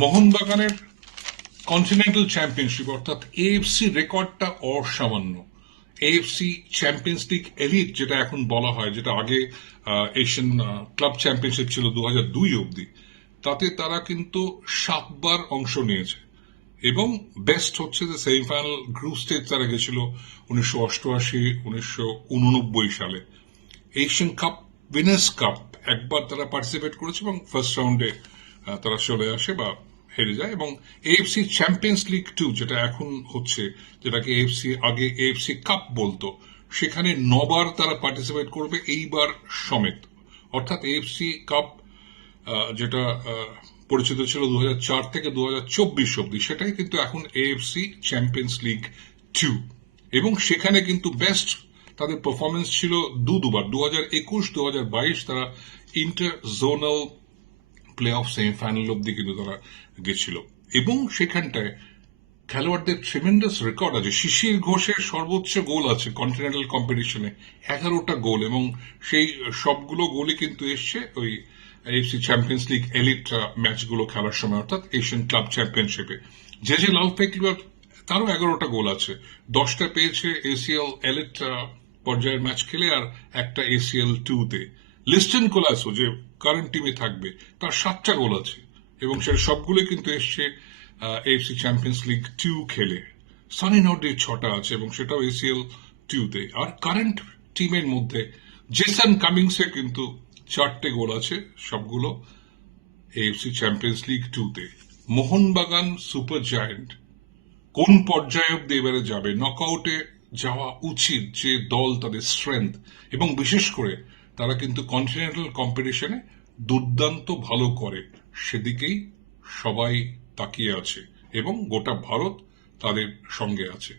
মোহনবাগানের continental championship অর্থাৎ AFC রেকর্ডটা অসামান্য। এএফসি চ্যাম্পিয়ন্স লিগ এলিট যেটা এখন বলা হয়, যেটা আগে এশিয়ান ক্লাব চ্যাম্পিয়নশিপ ছিল 2002 অবধি, তাতে তারা কিন্তু 7 বার অংশ নিয়েছে। এবং বেস্ট হচ্ছে যে সেমিফাইনাল গ্রুপ স্টেজ তারা গেছিল 1988, 1989 সালে। এশিয়ান কাপ, উইনার্স কাপ একবার তারা পার্টিসিপেট করেছে এবং ফার্স্ট রাউন্ডে তারা চলে আসে বা হেরে যায়। এবং এএফসি চ্যাম্পিয়ন্স লিগ 2 যেটা এখন হচ্ছে, যেটাকে এএফসি আগে এএফসি কাপ বলতো, সেখানে 9 বার তারা পার্টিসিপেট করবে এইবার সমেত। অর্থাৎ এএফসি কাপ যেটা পরিচিত ছিল 2004 থেকে 2024 অব্দি, সেটাই কিন্তু এখন এএফসি চ্যাম্পিয়ন্স লিগ 2। এবং সেখানে কিন্তু বেস্ট তাদের পারফরমেন্স ছিল দুবার, 2021, 2022 তারা inter zonal play of semifinal অব্দি কিন্তু তারা গেছিল। এবং সেখানটায় খেলোয়াড়দের ট্রিমেন্ডাস রেকর্ড আছে। শিশির ঘোষের সর্বোচ্চ গোল আছে কন্টিনেন্টাল কম্পিটিশনে, 11টা গোল, এবং সেই সবগুলো গোলই কিন্তু এসছে ওই এএফসি চ্যাম্পিয়ন্স লিগ এলিট ম্যাচগুলো খেলার সময়, অর্থাৎ এশিয়ান ক্লাব চ্যাম্পিয়নশিপে। যে লালপেকলিওয়ার, তারও 11টা গোল আছে। 10টা পেয়েছে এসিএল এলিট পর্যায়ের ম্যাচ খেলে, আর একটা এসিএল 2-তে। লিস্টন কোলাসো যে কারেন্ট টিমে থাকবে, তার 7টা গোল আছে, এবং সে সবগুলোই কিন্তু এসছে এএফসি চ্যাম্পিয়ন্স লিগ 2 খেলে। সানি নর্ডির 6টা আছে এবং সেটাও এসিএল 2-তে। আর কারেন্ট টিমের মধ্যে জেসন কামিংসের কিন্তু 4টে গোল আছে, সবগুলো এএফসি চ্যাম্পিয়ন্স লিগ 2-তে। মোহনবাগান সুপার জায়ান্ট কোন পর্যায়ে অব্দি এবারে যাবে, নকআউটে যাওয়া উচিত যে দল, তাদের স্ট্রেংথ, এবং বিশেষ করে তারা কিন্তু কন্টিনেন্টাল কম্পিটিশনে দুর্দান্ত ভালো করে, সেদিকেই সবাই তাকিয়ে আছে এবং গোটা ভারত তাদের সঙ্গে আছে।